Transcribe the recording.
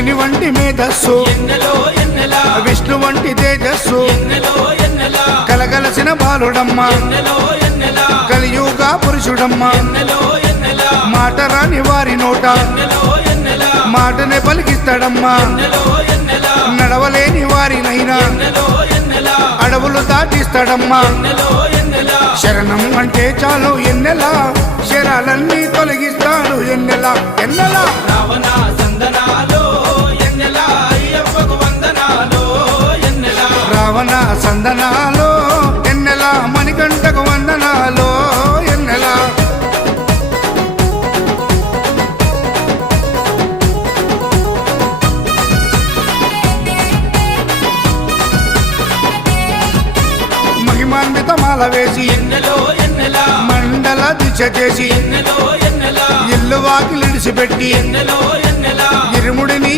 శివుని వంటి మేధస్సు. విష్ణు వంటి తేజస్సు. కలగలసిన బాలుడమ్మ. కలియుగ పురుషుడమ్మ. మాట రాని వారి నోట. మాటనే పలికిస్తాడమ్మా. నడవలేని వారినైనా. అడవులు దాటిస్తాడమ్మా. శరణం అంటే చాలు ఎన్నెలా. శరాలన్నీ తొలగిస్తాడు ఎన్నెలా. ఎన్నెలా. రావణ సందనాలో ఎన్నెలా మణికంఠకు వందనాలో ఎన్నెలా. మహిమాన్విత మాల వేసి ఎన్నెలో ఎన్నెలా. మండల దిశ చేసి ఎన్నెలో ఎన్నెలా. ఇల్లు వాకిలిడిసిపెట్టి ఎన్నెలో ఎన్నెలా. ఇరుముడిని